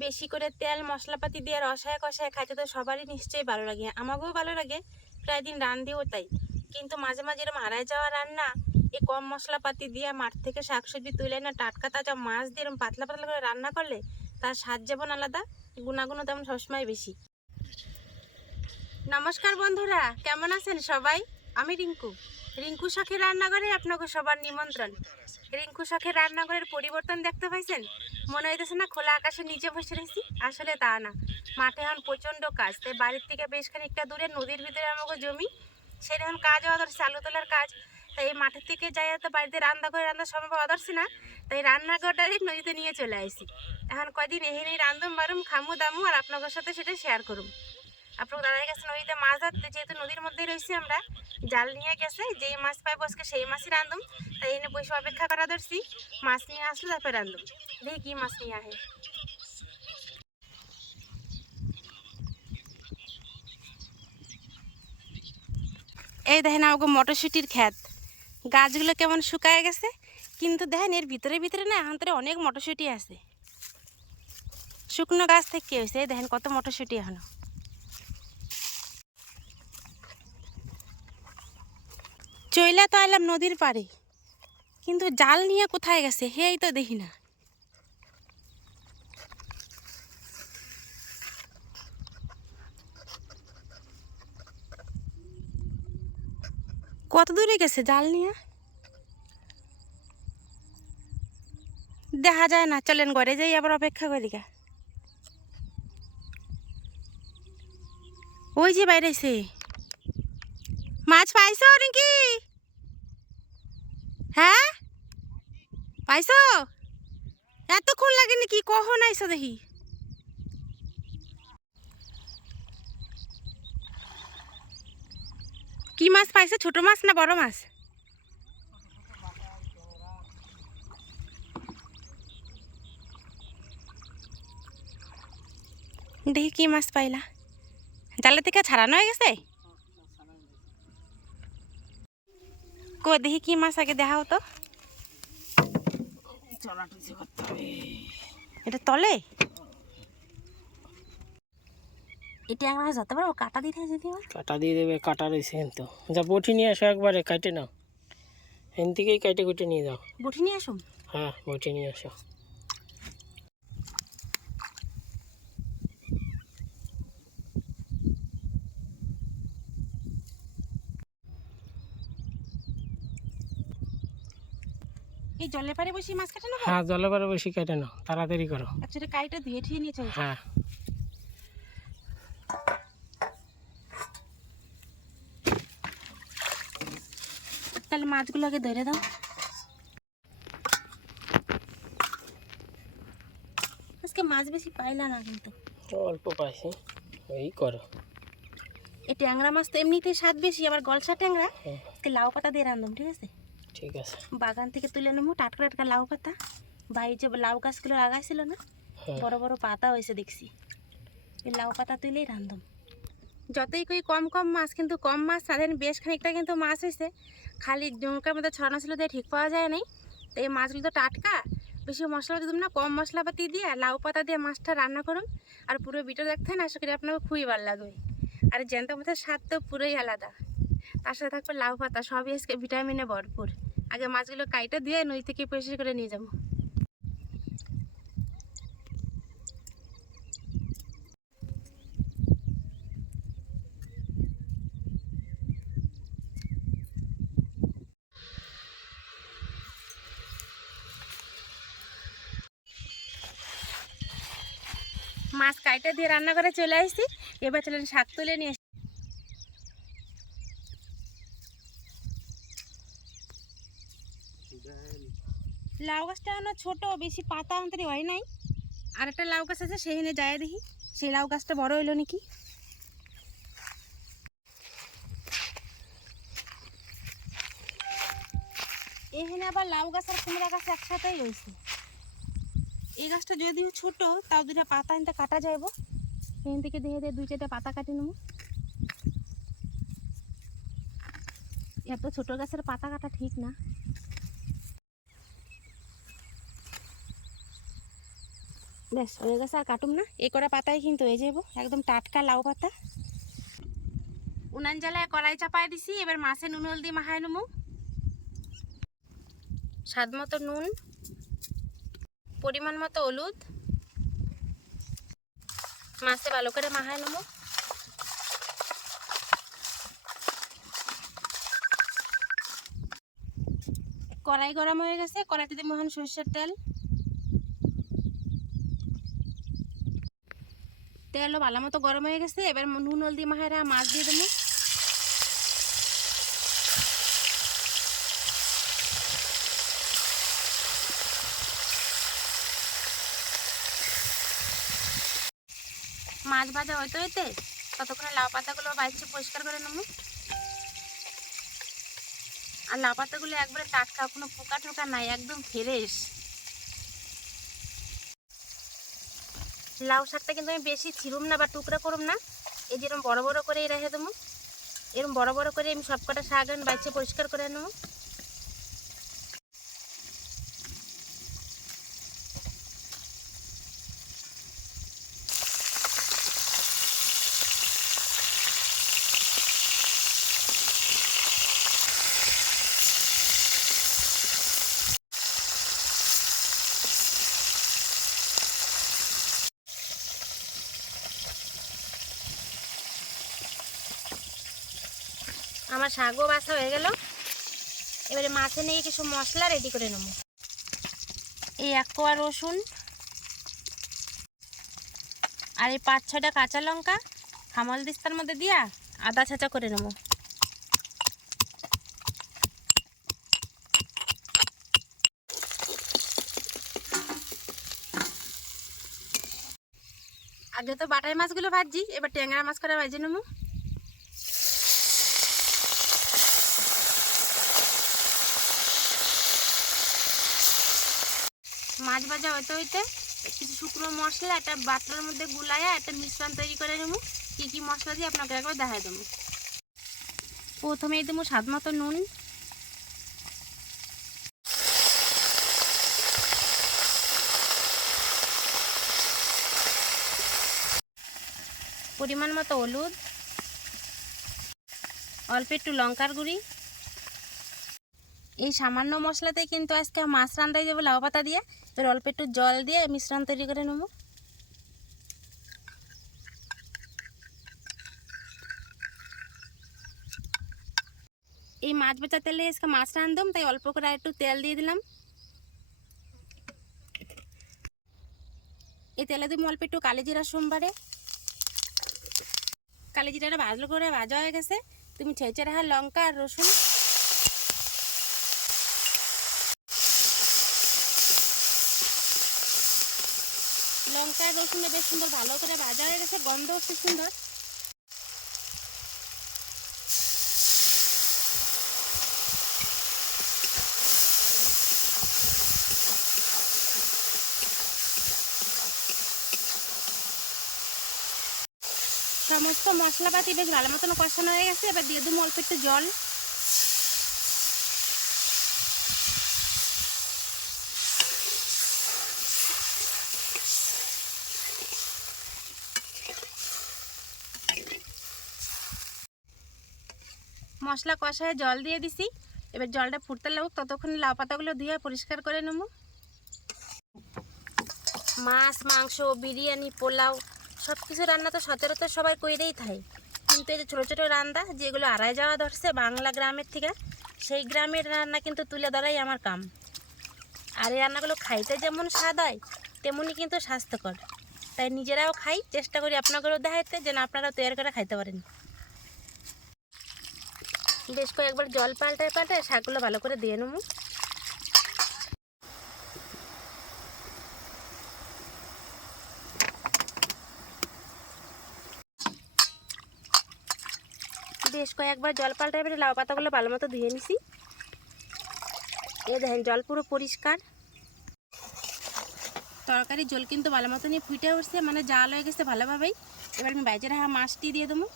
বেশি করে তেল, মশলাপাতি দিয়ে রসায় কষায় খাইতে তো সবারই নিশ্চয়ই ভালো লাগে। আমাকেও ভালো লাগে, প্রায় দিন রান্ধিও তাই। কিন্তু মাঝে মাঝে এরকম হারায় যাওয়া রান্না এই কম মশলাপাতি দিয়ে মাঠ থেকে শাকসবজি তুলে না টাটকা তাজা মাছ দিয়ে এরকম পাতলা পাতলা করে রান্না করলে তার স্বাদ যেমন আলাদা, গুণাগুণও তেমন সবসময় বেশি। নমস্কার বন্ধুরা, কেমন আছেন সবাই? আমি রিঙ্কু। রিঙ্কু শখের রান্নাঘরে আপনাকে সবার নিমন্ত্রণ। রিঙ্কু শখের রান্নাঘরের পরিবর্তন দেখতে পাইছেন? মনে হইতেছে না খোলা আকাশের নিচে বসে রয়েছি আসলে তা না। মাঠে এখন প্রচণ্ড কাজ, তাই বাড়ির থেকে বেশ খানিকটা দূরে নদীর ভিতরে আমাকে জমি। এখন কাজ হওয়া ধরছে আলু তোলার কাজ। তাই এই মাঠের থেকে যাই তো বাড়িতে রান্না করে রান্না সম্ভব ধরছি না। তাই রান্নাঘরটাই নদীতে নিয়ে চলে আসি এখন কয়দিন এখানেই রান্ধুম বারুম খামু দামু, আর আপনাদের সাথে সেটা শেয়ার করুম। আপনার দাদার কাছে নদীতে মাছ ধরতে যেহেতু নদীর মধ্যেই রয়েছি আমরা, জাল নিয়ে গেছে, যেই মাছ পাই বসকে সেই মাছই রান্ধুম তাই এনে বসে অপেক্ষা করা ধরছি, মাছ নিয়ে আসলে তারপরে রান্ধুম দেখি কি মাছ নিয়ে আহে এই দেখেন আমাকে মটরশুটির ক্ষেত। গাছগুলো কেমন শুকায় গেছে, কিন্তু দেখেন এর ভিতরে ভিতরে না এখন অনেক মটরশুটি আছে। শুকনো গাছ থেকে হয়েছে দেখেন কত মটরশুটি এখনও। চইলা তো আইলাম নদীর পাড়ে। কিন্তু জাল নিয়ে কোথায় গেছে হেই তো দেখি না। কত দূরে গেছে জাল নিয়ে? দেখা যায় না, চলেন ঘরে যাই, আবার অপেক্ষা করি গা। ওই যে বাইরে এসে। মাছ পাইছো নাকি হ্যাঁ? পাইছো? এতক্ষণ লাগে নাকি কখন আইসো দেখি? কি মাছ পাইছো? ছোট মাছ না বড় মাছ? দেখি কি মাছ পাইলা। জালে থেকে ছাড়ানো হয়ে গেছে? কো দেখি কি মাছ আগে দেখা হতো। এটা তলে? এটা আমরা যেতে পারব কাটা দিয়ে যদি কাটা দিয়ে দেবে কাটা রয়েছে তো যা বটি নিয়ে আসো একবারে কাটে নাও। থেকেই কাটে কুটে নিয়ে যাও। বটি নিয়ে আসো। হ্যাঁ বটি নিয়ে আসো। এই জলের পাড়ে বসে মাছ কাটে নেব হ্যাঁ? জলে পরে বেশি কেটে নাও তাড়াতাড়ি করো। একচুয়ালি কাইটা ধুয়ে ঠিয়ে নিয়ে চলছে হ্যাঁ। তাহলে মাছগুলো আগে ধরে দাও। আজকে মাছ বেশি পাইলা না কিন্তু। অল্প পাইছি এই করো। এই ট্যাংরা মাছ তো এমনিতেই স্বাদ বেশি আবার গলসা ট্যাংরা হ্যাঁ, লাউ পাতা দিয়ে রান্ধুম ঠিক আছে? ঠিক আছে। বাগান থেকে তুলে নেব টাটকা টাটকা লাউ পাতা। ভাই যে লাউ গাছগুলো লাগাইছিল না হ্যাঁ। বড় বড় পাতা হয়েছে দেখছি। এই লাউ পাতা তুলেই রান্ধুম যতই কই কম কম মাছ কিন্তু কম মাছ তাদের বেশ খানিকটা কিন্তু মাছ হয়েছে। খালি জমকার মধ্যে ছড়ানো ছিল দিয়ে ঠিক পাওয়া যায় নাই। তো এই মাছগুলো তো টাটকা বেশি মশলা দিতাম না কম মশলাপাতি দিয়ে লাউ পাতা দিয়ে মাছটা রান্না করুন আর পুরো ভিডিও দেখতে না আশা করি আপনাকে খুবই ভালো লাগবে। আর জ্যান্ত মাছের স্বাদ তো পুরোই আলাদা। তার সাথে থাকবে লাউ পাতা সবই আজকে ভিটামিনে ভরপুর। আগে মাছগুলো কাইটে দিয়ে নদী থেকে পরিষ্কার করে নিয়ে যাব। মাছ কাইটা দিয়ে রান্না করে চলে আসছি। এবার চলেন শাক তুলে নিয়ে লাউ গাছটা না ছোটো, বেশি পাতা আন্তরি হয় নাই। আর একটা লাউ গাছ আছে, সেখানে যায় দেখি। সেই লাউ গাছটা বড় হইল নাকি? এখানে আবার লাউ গাছ আর কুমড়া গাছ একসাথেই রয়েছে। এই গাছটা যদিও ছোট, তাও দুটা পাতা এনতে কাটা যাইব। এখান থেকে দেখে দিয়ে দুই চারটা পাতা কাটি নেব। এত ছোট গাছের পাতা কাটা ঠিক না। বেশ, হয়ে গেছে আর কাটুম না। এই করা পাতাই কিন্তু হয়ে যাব একদম টাটকা লাউ পাতা। উনান জ্বালায় কড়াই চাপায় দিছি, এবার মাছে নুন, হলদি মাখায় নেব। স্বাদ মতো নুন, পরিমাণ মতো হলুদ। মাছে ভালো করে মাখায় নেব। কড়াই গরম হয়ে গেছে, কড়াইতে দিব এখন সরষের তেল। তেলও ভালো মতো গরম হয়ে গেছে। এবার নুন, হলদি, মাখাইরা মাছ দিয়ে দেবো। মাছ ভাজা হইতে হইতে ততক্ষণে লাউ পাতাগুলো বাইরে পরিষ্কার করে নেব। আর লাউ পাতাগুলো একবারে টাটকা, কোনো পোকা টোকা নাই, একদম ফ্রেশ। লাউ শাকটা কিন্তু আমি বেশি ছিড়ুম না বা টুকরা করুম না। এই যেরকম বড় বড় করেই রেখে দেবো। এরকম বড় বড় করে আমি সবকটা শাক বাইছে পরিষ্কার করে নেব। শাকও বাসা হয়ে গেল। এবারে মাছে নিয়ে কিছু মশলা রেডি করে নেব। এই এক কোয়া রসুন আর এই পাঁচ ছটা কাঁচা লঙ্কা হামল দিস্তার মধ্যে দিয়া আদা ছাঁচা করে নেব। আগে তো বাটাই মাছগুলো ভাজছি, এবার ট্যাংরা মাছ করে ভাজি নেব। মাছ ভাজা হইতে হইতে কিছু শুকনো মশলা, একটা বাটার মধ্যে গুলাইয়া একটা মিশ্রণ তৈরি করে নেব। কী কী মশলা দিয়ে আপনাকে একবার দেখাই দেবো। প্রথমেই দেবো স্বাদ মতো নুন। পরিমাণ মতো হলুদ। অল্প একটু লঙ্কার গুঁড়ি। এই সামান্য মশলাতে কিন্তু আজকে মাছ রান্দাই দেবো লাউ পাতা দিয়ে। এবার অল্প একটু জল দিয়ে মিশ্রণ তৈরি করে নেব। এই মাছ বেচা তেলে আজকে মাছ রান্ধম তাই অল্প করে একটু তেল দিয়ে দিলাম। এই তেলে তুমি অল্প একটু কালি জিরা সোমবারে। কালি জিরাটা ভাজলো করে ভাজা হয়ে গেছে। তুমি ছেঁচে রাখা লঙ্কা আর রসুন লঙ্কা রসুনে বেশ সুন্দর, ভালো করে ভাজা হয়ে গেছে গন্ধ খুব সুন্দর। সমস্ত মশলাপাতি বেশ ভালো মতন কষানো হয়ে গেছে, এবার দিয়ে দেবো অল্প একটু জল। মশলা কষায় জল দিয়ে দিছি। এবার জলটা ফুটতে লাগুক, ততক্ষণ লাউ পাতাগুলো ধুয়ে পরিষ্কার করে নেব। মাছ, মাংস, বিরিয়ানি, পোলাও সব কিছু রান্না তো সচরাচর সবাই কইরেই থাকে। কিন্তু এই যে ছোটো ছোটো রান্না যেগুলো আড়াই যাওয়া ধরছে বাংলা গ্রামের থেকে, সেই গ্রামের রান্না কিন্তু তুলে ধরাই আমার কাম। আর এই রান্নাগুলো খাইতে যেমন স্বাদ হয়, তেমনই কিন্তু স্বাস্থ্যকর। তাই নিজেরাও খাই, চেষ্টা করি আপনাদেরও দেখাইতে, যেন আপনারা তৈরি করে খাইতে পারেন। বেশ কয়েকবার জল পাল্টায় পাল্টায় শাকগুলো ভালো করে দিয়ে নেব। বেশ কয়েকবার জল পাল্টায় পেরে লাউ পাতাগুলো ভালো মতো ধুয়ে নিছি। এ দেখেন, জল পুরো পরিষ্কার। তরকারি জল কিন্তু ভালো মতো নিয়ে ফুটে উঠছে মানে জাল হয়ে গেছে ভালোভাবেই। এবার আমি বাইজে রাখা মাছটি দিয়ে দেবো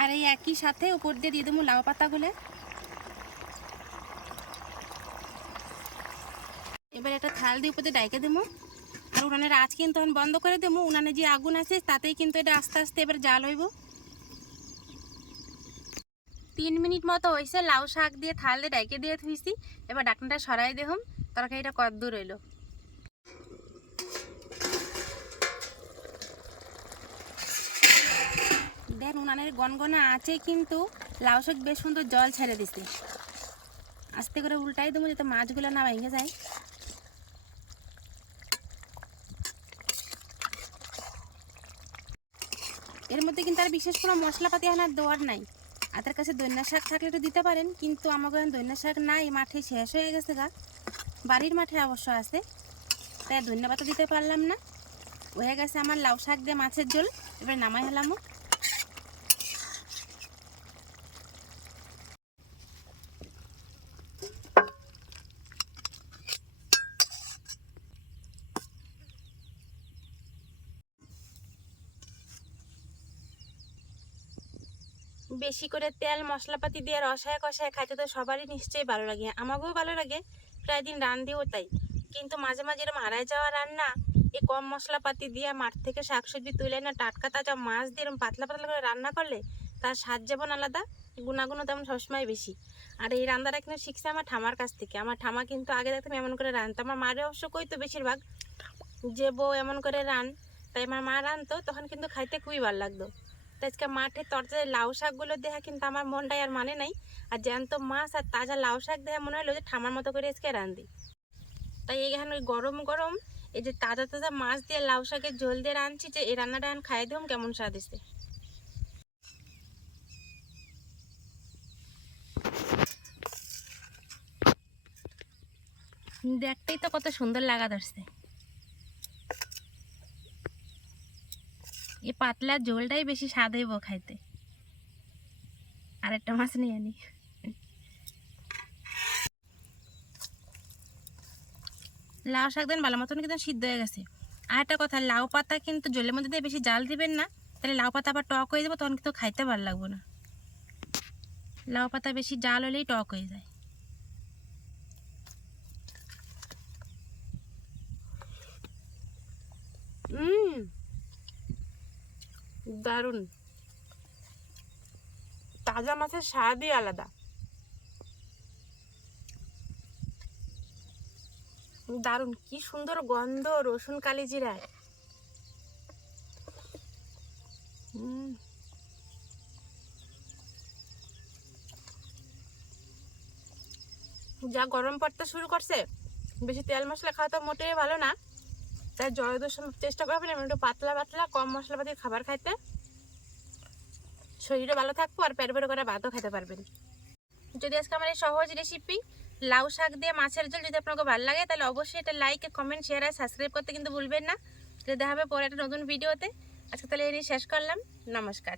আর আর এই একই সাথে উপর দিয়ে দিয়ে দেবো লাউ পাতাগুলো। এবার একটা থাল দিয়ে উপর দিয়ে ডাইকে দেবো। আর উনানের আঁচ কিন্তু এখন বন্ধ করে দেবো। উনানে যে আগুন আছে, তাতেই কিন্তু এটা আস্তে আস্তে এবার জাল হইব। তিন মিনিট মতো হয়েছে লাউ শাক দিয়ে থাল দিয়ে ডাইকে দিয়ে থুইছি। এবার ডাকনাটা সরাই দেহম তরকারিটা কদ্দূর রইল দেন, উনানের গনগনা আছে কিন্তু লাউ শাক বেশ সুন্দর জল ছেড়ে দিছে। আস্তে করে উল্টাই দেবো যাতে মাছগুলো না ভেঙে যায়। এর মধ্যে কিন্তু আর বিশেষ কোনো মশলাপাতি এখন আর দেওয়ার নাই। আপনার কাছে দৈন্য শাক থাকলে একটু দিতে পারেন, কিন্তু আমাকে এখন দৈন্য শাক নাই মাঠে শেষ হয়ে গেছে গা। বাড়ির মাঠে অবশ্য আছে, তাই ধন্যবাদ দিতে পারলাম না। হয়ে গেছে আমার লাউ শাক দিয়ে মাছের ঝোল, এবার নামাই হলামও বেশি করে তেল, মশলাপাতি দিয়ে রসায় কষায় খাইতে তো সবারই নিশ্চয়ই ভালো লাগে। আমাকেও ভালো লাগে, প্রায় দিন রান্ধিও তাই। কিন্তু মাঝে মাঝে এরকম হারায় যাওয়া রান্না, এই কম মশলাপাতি দিয়ে মাঠ থেকে শাকসবজি তুলে না টাটকা তাজা মাছ দিয়ে এরকম পাতলা পাতলা করে রান্না করলে তার স্বাদ যেমন আলাদা, গুণাগুণও তেমন সবসময় বেশি। আর এই রান্নাটা কিন্তু শিখছে আমার ঠামার কাছ থেকে। আমার ঠামা কিন্তু আগে দেখতাম এমন করে রান্নতো আমার মারে অবশ্য কই তো বেশিরভাগ, যে বউ এমন করে রান, তাই আমার মা রানতো তখন কিন্তু খাইতে খুবই ভালো লাগতো। আজকে মাঠে তরতাজা লাউ শাকগুলো দেখা কিন্তু আমার মনটাই আর মানে নাই। আর জ্যান্ত মাছ আর তাজা লাউ শাক দেখা মনে হলো যে ঠামার মতো করে আজকে রান্ধি তাই এখানে ওই গরম গরম এই যে তাজা তাজা মাছ দিয়ে লাউ শাকের ঝোল দিয়ে রাঁধছি যে এই রান্নাটা এখন খাই দিলাম কেমন স্বাদ এসে দেখতেই তো কত সুন্দর লাগা ধরছে। এই পাতলা ঝোলটাই বেশি স্বাদ হইব খাইতে। আরেকটা মাছ নিয়ে আনি। লাউ শাক দেন ভালো মতন কিন্তু সিদ্ধ হয়ে গেছে। আর একটা কথা, লাউ পাতা কিন্তু জলের মধ্যে দিয়ে বেশি জাল দিবেন না, তাহলে লাউ পাতা আবার টক হয়ে যাবে, তখন কিন্তু খাইতে ভালো লাগবে না। লাউ পাতা বেশি জাল হলেই টক হয়ে যায়। দারুণ। তাজা মাছের স্বাদই আলাদা। দারুণ, কি সুন্দর গন্ধ রসুন কালি জিরায়। যা গরম পড়তে শুরু করছে, বেশি তেল মশলা খাওয়া তো মোটেই ভালো না। তাই সময় চেষ্টা করবেন এবং একটু পাতলা পাতলা কম মশলাপাতির খাবার খাইতে। শরীরও ভালো থাকব আর পেট বেরো করে ভাতও খেতে পারবেন। যদি আজকে আমার এই সহজ রেসিপি লাউ শাক দিয়ে মাছের ঝোল যদি আপনাকে ভালো লাগে, তাহলে অবশ্যই এটা লাইক কমেন্ট শেয়ার আর সাবস্ক্রাইব করতে কিন্তু ভুলবেন না। যদি দেখা হবে পরে একটা নতুন ভিডিওতে আজকে তাহলে এই শেষ করলাম। নমস্কার।